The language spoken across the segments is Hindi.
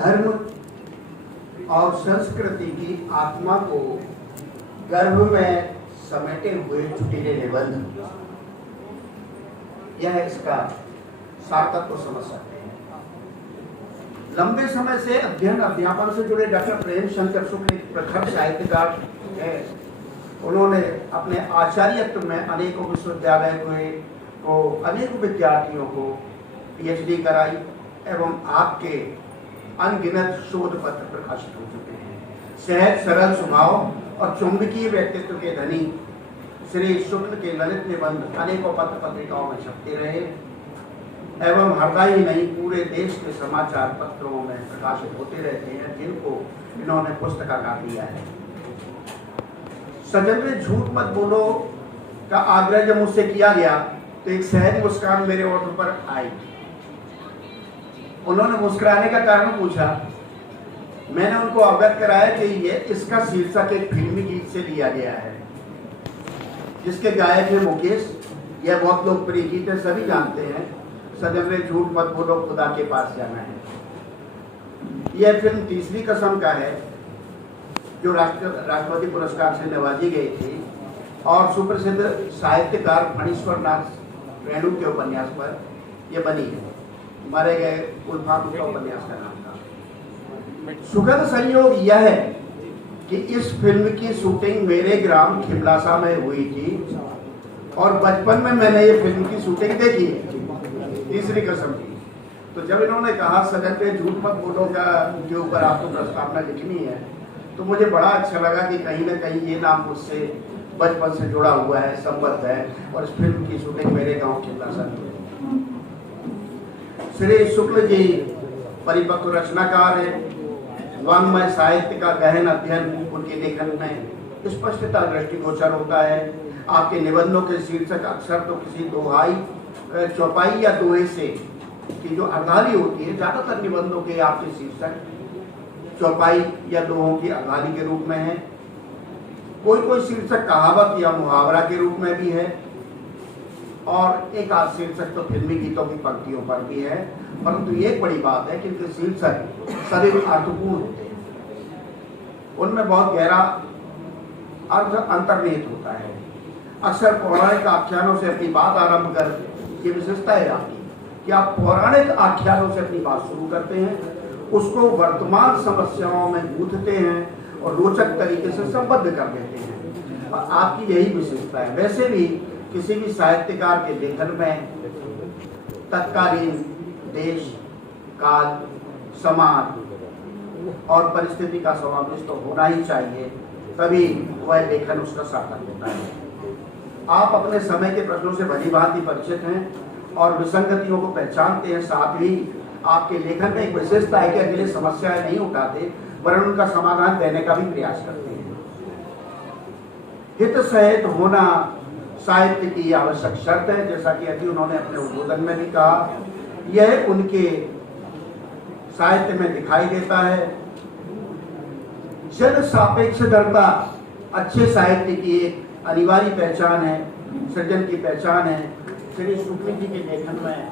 धर्म और संस्कृति की आत्मा को गर्भ में समेटे हुए चुटीले निबंध, यह इसका सार्थक को समझ सकते हैं। लंबे समय से अध्ययन अध्यापन से जुड़े डॉक्टर प्रेम शंकर शुक्ल एक प्रखर साहित्यकार है। उन्होंने अपने आचार्यत्व में अनेकों विश्वविद्यालय को अनेक विद्यार्थियों को पीएचडी कराई एवं आपके अनगिनत शोध पत्र प्रकाशित हो चुके हैं। सहज सरल स्वभाव और चुंबकीय व्यक्तित्व के धनी श्री शुक्ल के ललित निबंध अनेकों पत्र पत्रिकाओं में छपते रहे एवं हरदा ही नहीं पूरे देश के समाचार पत्रों में प्रकाशित होते रहते हैं, जिनको इन्होंने पुस्तकाकार दिया है। सजन में झूठ मत बोलो का आग्रह जब मुझसे किया गया तो एक सहज मुस्कान मेरे ओठ पर आई। उन्होंने मुस्कुराने का कारण पूछा। मैंने उनको अवगत कराया कि ये इसका शीर्षक एक फिल्मी गीत से लिया गया है जिसके गायक है मुकेश। यह बहुत लोकप्रिय गीत है, सभी जानते हैं। सजन में झूठ मत बोलो खुदा के पास जाना है। यह फिल्म तीसरी कसम का है जो राष्ट्रपति पुरस्कार से नवाजी गई थी और सुप्रसिद्ध साहित्यकार फणीश्वर नाथ रेणु के उपन्यास पर यह बनी है। मारे गए उल्फात का उपन्यास का नाम था। सुखद संयोग यह है कि इस फिल्म की शूटिंग मेरे ग्राम खिमलासा में हुई थी और बचपन में मैंने ये फिल्म की शूटिंग देखी है, तीसरी कसम की। तो जब इन्होंने कहा सजन पे झूठ मत बोलो के ऊपर आपको प्रस्तावना लिखनी है, तो मुझे बड़ा अच्छा लगा कि कहीं ना कहीं ये नाम मुझसे बचपन से जुड़ा हुआ है, संबद्ध है। और इस फिल्म की शूटिंग मेरे गांव खिमलासा में हुई। श्री शुक्ल जी परिपक्व रचनाकार है। वाङ्मय साहित्य का गहन अध्ययन उनके लेखन में स्पष्टता दृष्टिगोचर होता है। आपके निबंधों के शीर्षक अक्सर तो किसी दोहाई, चौपाई या दोहे से की जो अर्धाली होती है, ज्यादातर निबंधों के आपके शीर्षक चौपाई या दोहों की अर्धाली के रूप में है। कोई कोई शीर्षक कहावत या मुहावरा के रूप में भी है और एक आध शीर्षक तो फिल्मी गीतों की पंक्तियों पर भी है। परंतु एक बड़ी बात है कि इनके शीर्षक सदैव अर्थपूर्ण होते हैं, उनमें बहुत गहरा अर्थ अंतर्निहित होता है। अक्सर पौराणिक आख्यानों से अपनी बात आरंभ कर ये विशेषता है आपकी कि आप पौराणिक आख्यानों से अपनी बात शुरू करते हैं, उसको वर्तमान समस्याओं में गूंथते हैं और रोचक तरीके से संबद्ध कर देते हैं। और आपकी यही विशेषता है। वैसे भी किसी भी साहित्यकार के लेखन में तत्कालीन देश, काल, समाज और परिस्थिति का समावेश तो होना ही चाहिए, तभी वह लेखन उसका सार्थक होता है। आप अपने समय के प्रश्नों से भली भांति परिचित हैं और विसंगतियों को पहचानते हैं। साथ ही आपके लेखन में एक विशेषता है कि अकेले समस्याएं नहीं उठाते, वरन उनका समाधान देने का भी प्रयास करते हैं। हित सहित होना साहित्य की आवश्यक शर्त है, जैसा कि अभी उन्होंने अपने उद्बोधन में भी कहा। यह उनके साहित्य में दिखाई देता है। जन सापेक्षता अच्छे साहित्य की एक अनिवार्य पहचान है, सृजन की पहचान है। श्री शुक्ल जी के लेखन में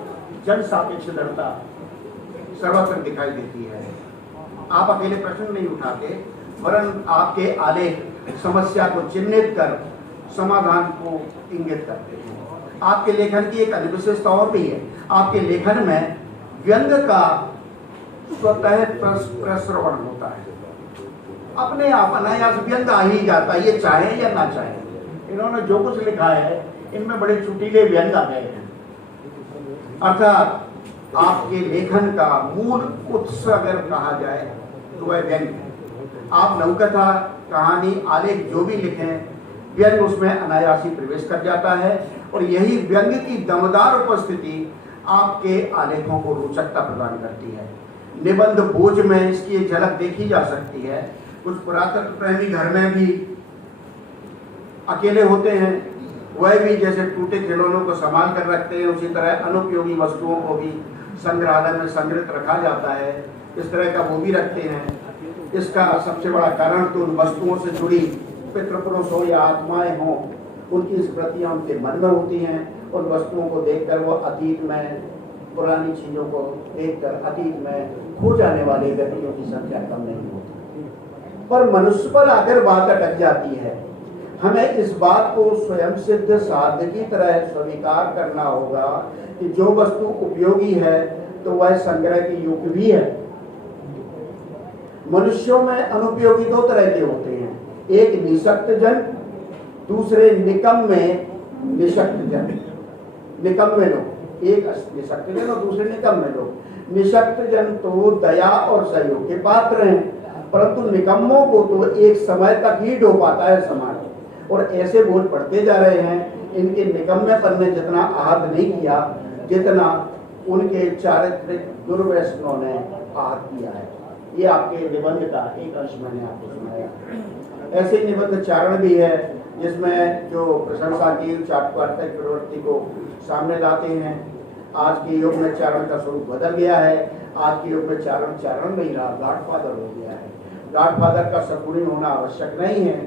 जन सापेक्षता सर्वत्र दिखाई देती है। आप अकेले प्रश्न नहीं उठाते, वरन आपके आलेख समस्या को चिन्हित कर समाधान को इंगित करते हैं। आपके लेखन की एक अन्य विशेषता और भी है। आपके लेखन में व्यंग का स्वतः प्रश्रवण होता है, अपने आप अनायास व्यंग आ ही जाता है, ये चाहे या ना चाहे। इन्होंने जो कुछ लिखा है इनमें बड़े चुटीले व्यंग आ गए हैं। अर्थात आपके लेखन का मूल उत्स अगर कहा जाए तो वह व्यंग है। आप नवकथा, कहानी, आलेख जो भी लिखें, व्यंग उसमें अनायास ही प्रवेश कर जाता है और यही व्यंग की दमदार उपस्थिति आपके आलेखों को रोचकता प्रदान करती है। निबंध बोझ में इसकी एक झलक देखी जा सकती है। कुछ पुरातन प्रेमी घर में भी अकेले होते हैं, वह भी जैसे टूटे खिलौनों को संभाल कर रखते हैं, उसी तरह अनुपयोगी वस्तुओं को भी संग्रहालय में संग्रहित रखा जाता है। इस तरह का वो भी रखते हैं। इसका सबसे बड़ा कारण तो उन वस्तुओं से जुड़ी पितृपुरुष हो या आत्माएं हों, उनकी स्मृतियां उनके मन में होती हैं। उन वस्तुओं को देखकर वो अतीत में पुरानी चीजों को देखकर अतीत में खो जाने वाले व्यक्तियों की संख्या कम नहीं होती। पर मनुष्य पर आकर बात अटक जाती है। हमें इस बात को स्वयं सिद्ध साध्य की तरह स्वीकार करना होगा कि जो वस्तु उपयोगी है तो वह संग्रह की योग्य भी है। मनुष्यों में अनुपयोगी दो तरह के होते हैं, एक निशक्त जन, दूसरे निकम्मे निशक्त जन। निकम्मे लोग, एक निशक्त जन और दूसरे निकम्मे लोग। निशक्त जन तो दया और सहयोग के पात्र हैं, परंतु निकम्मों को तो एक समय तक ही डो पाता है समाज, और ऐसे बोझ पड़ते जा रहे हैं। इनके निकम्मेपन ने जितना आहत नहीं किया जितना उनके चारित्रिक दुर्व्यसनों ने आहत किया है। ये आपके निबंध का एक अंश मैंने आपको सुनाया। ऐसे निबंध चारण भी है जिसमें जो प्रशंसा की चाटुकारिता प्रवृत्ति को सामने लाते हैं। आज के युग में चारण का स्वरूप बदल गया है। आज के युग में चारण चारण नहीं रहा, गॉडफादर हो गया है। गॉडफादर का सद्गुणी होना आवश्यक नहीं है,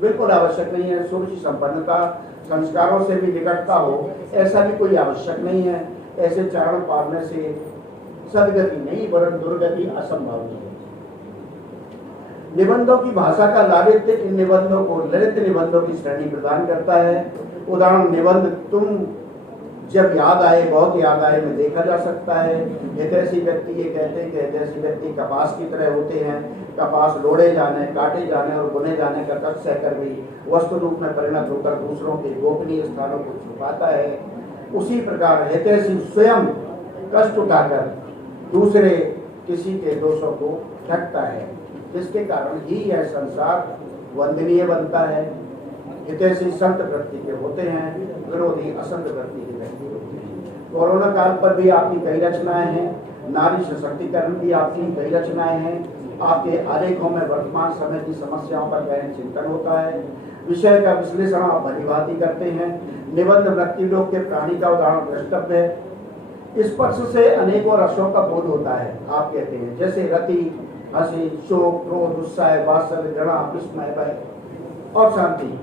बिल्कुल आवश्यक नहीं है। सुरुचि संपन्नता, संस्कारों से भी निकटता हो, ऐसा भी कोई आवश्यक नहीं है। ऐसे चारण पालने से सदगति नहीं वरन दुर्गति असंभव है। निबंधों की भाषा का लालित्य इन निबंधों को ललित निबंधों की श्रेणी प्रदान करता है। उदाहरण निबंध तुम जब याद आए, बहुत याद आए में देखा जा सकता है। हितैषी व्यक्ति ये कहते हैं कि हितैषी व्यक्ति कपास की तरह होते हैं। कपास लोड़े जाने, काटे जाने और बुने जाने का कष्ट सहकर भी वस्तु रूप में परिणत होकर दूसरों के गोपनीय स्थानों को छुपाता है। उसी प्रकार हितैषी स्वयं कष्ट उठाकर दूसरे किसी के दोषों को ढकता है, जिसके कारण ही यह संसार वंदनीय बनता है। हितैषी संत वृत्ति के होते हैं, विरोधी असंत वृत्ति के व्यक्ति होते हैं। कोरोना काल पर भी आपकी कई रचनाएं हैं। नारी सशक्तिकरण की आपकी कई रचनाएं हैं। आपके आलेखों में वर्तमान समय की समस्याओं पर गहन चिंतन होता है। विषय का विश्लेषण आप भलीभांति करते हैं। निबंध व्यक्ति लोग के प्राणी का उदाहरण द्रष्टव्य है। स्पर्श से अनेकों रसों का बोध होता है, आप कहते हैं, जैसे रति, हंसी, शोक, क्रोध, उत्साह, वात्सल्य, घृणा, विस्मय, भय और शांति।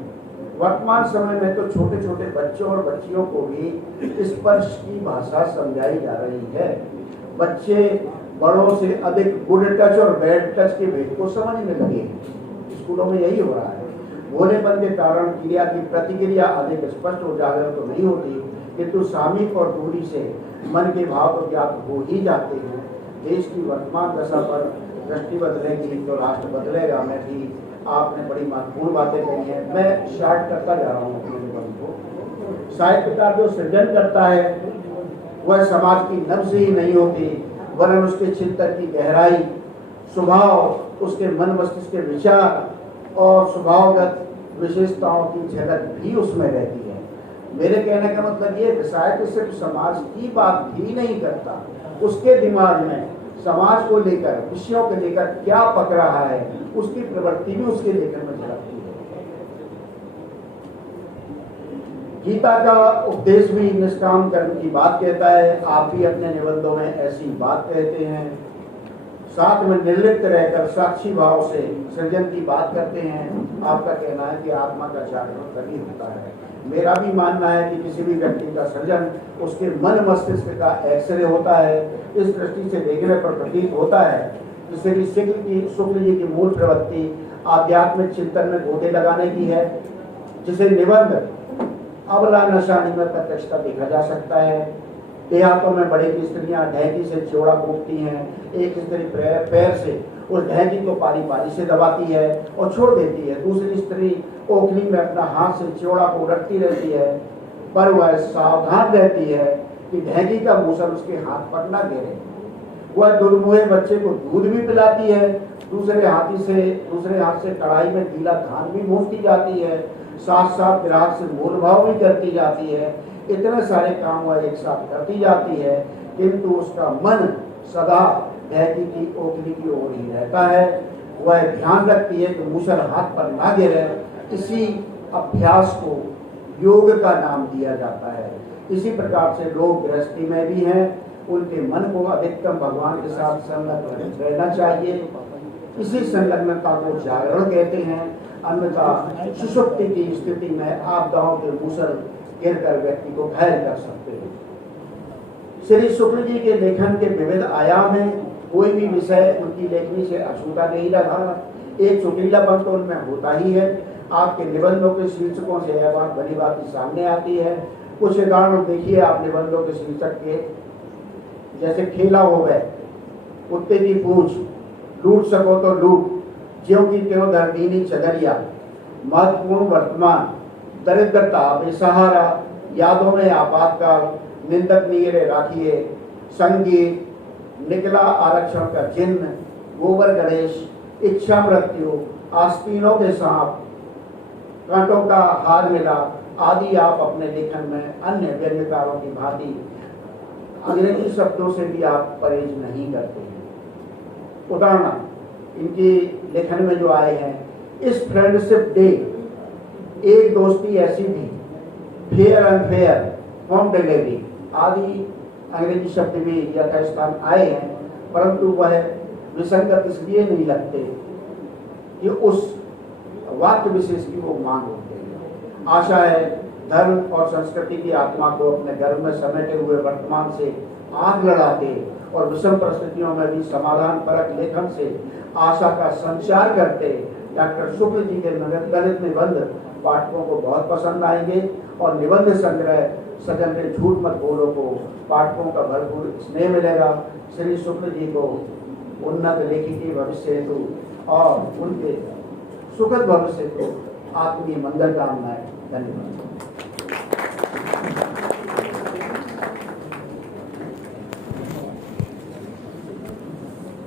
वर्तमान समय में तो छोटे छोटे बच्चों और बच्चियों को भी स्पर्श की भाषा समझाई जा रही है। बच्चे बड़ों से अधिक गुड टच और बैड टच के भेद को समझने लगे हैं। स्कूलों में यही हो रहा है। भोलेपन के कारण क्रिया की प्रतिक्रिया अधिक स्पष्ट उजागर तो नहीं होती, किंतु सामीप और दूरी से मन के भाव तो ज्ञात हो ही जाते हैं। देश की वर्तमान दशा पर दृष्टि बदलेगी तो राष्ट्र बदलेगा में भी आपने बड़ी महत्वपूर्ण बातें कही हैं। मैं शार्ट करता जा रहा हूँ अपने निबंध को। साहित्यकार जो सृजन करता है वह समाज की नब्ज ही नहीं होती, वरन उसके चिंतन की गहराई, स्वभाव, उसके मन मस्तिष्क के विचार और स्वभावगत विशेषताओं की झलक भी उसमें रहती है। मेरे कहने का मतलब ये है, साहित्य सिर्फ समाज की बात ही नहीं करता, उसके दिमाग में समाज को लेकर, विषयों को लेकर क्या पक रहा है, उसकी प्रवृत्ति भी उसके लेखन में झलकती है। गीता का उपदेश भी निष्काम कर्म की बात कहता है। आप भी अपने निबंधों में ऐसी बात कहते हैं। साथ में निर्लिप्त रहकर साक्षी भाव से सृजन की बात करते हैं। आपका कहना है कि आत्मा का जागरण तभी होता है। मेरा भी मानना है कि किसी भी व्यक्ति का सृजन उसके मन मस्तिष्क का एक्सरे होता है। इस दृष्टि से देखने पर प्रतीत होता है जैसे कि शुक्ल जी की मूल प्रवृत्ति आध्यात्मिक चिंतन में गोते लगाने की है, जिसे निबंध अबला नशानी में प्रत्यक्षता देखा जा सकता है। देहातों में बड़े की स्त्रियां ढैकी से चिवड़ा कूटती हैं। एक स्त्री पैर से उस ढैकी को पारी पारी से दबाती है और छोड़ देती है। दूसरी स्त्री ओखली में अपना हाथ से चिवड़ा को रखती रहती है, पर वह सावधान रहती है कि ढैकी का मूसल उसके हाथ पर न गिरे। वह दुर्मुहे बच्चे को दूध भी पिलाती है। दूसरे हाथ से कढ़ाई में गीला धान भी मूंगती जाती है। साथ साथ ग्राहक से मोल भाव भी करती जाती है। इतने सारे काम वह एक साथ करती जाती है, किंतु उसका मन सदा ढैकी की ओखली की ओर ही रहता है। वह ध्यान रखती है कि मूसल हाथ पर ना गिरे। इसी अभ्यास को योग का नाम दिया जाता है। इसी प्रकार से लोग गृहस्थी में भी हैं, उनके मन को अधिकतम भगवान के साथ संलग्न रहना चाहिए। इसी संलग्नता को जागरण कहते हैं। अन्यथा सुषुप्ति की स्थिति में आपदाओं के मूसल गिरकर व्यक्ति को घायल कर सकते हैं। श्री शुक्ल जी के लेखन के विविध आयाम हैं। कोई भी विषय उनकी लेखनी से अछूता नहीं रहा। एक सुटीलापन तो उनमें होता ही है। आपके निबंधों के शीर्षकों से यह बात भली बात सामने आती है। कुछ उदाहरण देखिए आप निबंधों के शीर्षक के, जैसे खेला हो गए, कुत्ते की पूंछ, लूट सको तो लूट, ज्यों की त्यों दर्दीनी चदरिया, महत्वपूर्ण वर्तमान, दरिद्रता, बेसहारा, यादों में आपातकाल, निंदक नीरे राखिए, संगीत, निकला आरक्षण का चिन्ह, गोबर गणेश, इच्छा मृत्यु, आस्तीनों के सांप, कांटों का हार मिला आदि आप अपने लेखन में अन्य व्यंग्यकारों की भांति अंग्रेजी शब्दों से भी आप परहेज नहीं करते हैं। उदाहरण इनकी लेखन में जो आए हैं, इस फ्रेंडशिप डे, एक दोस्ती ऐसी भी, fair and fair, home delivery आदि अंग्रेजी शब्द भी यथास्थान आए हैं, परंतु वह विसंगत इसलिए नहीं लगते कि उस वाक्य विशेष की वो मांग होते हैं। आशा है धर्म और संस्कृति की आत्मा को अपने गर्भ में समेटे हुए वर्तमान से आग लड़ाते और विषम परिस्थितियों में भी समाधान परक लेखन से आशा का संचार करते डॉक्टर शुक्ल जी के ललित निबंध पाठकों को बहुत पसंद आएंगे और निबंध संग्रह सजन के झूठ मत बोलो को पाठकों का भरपूर स्नेह मिलेगा। श्री शुक्ल जी को उन्नत लेखिकी भविष्य हेतु और उनके सुखद भविष्य को आत्मीय मंगल कामनाएं। धन्यवाद।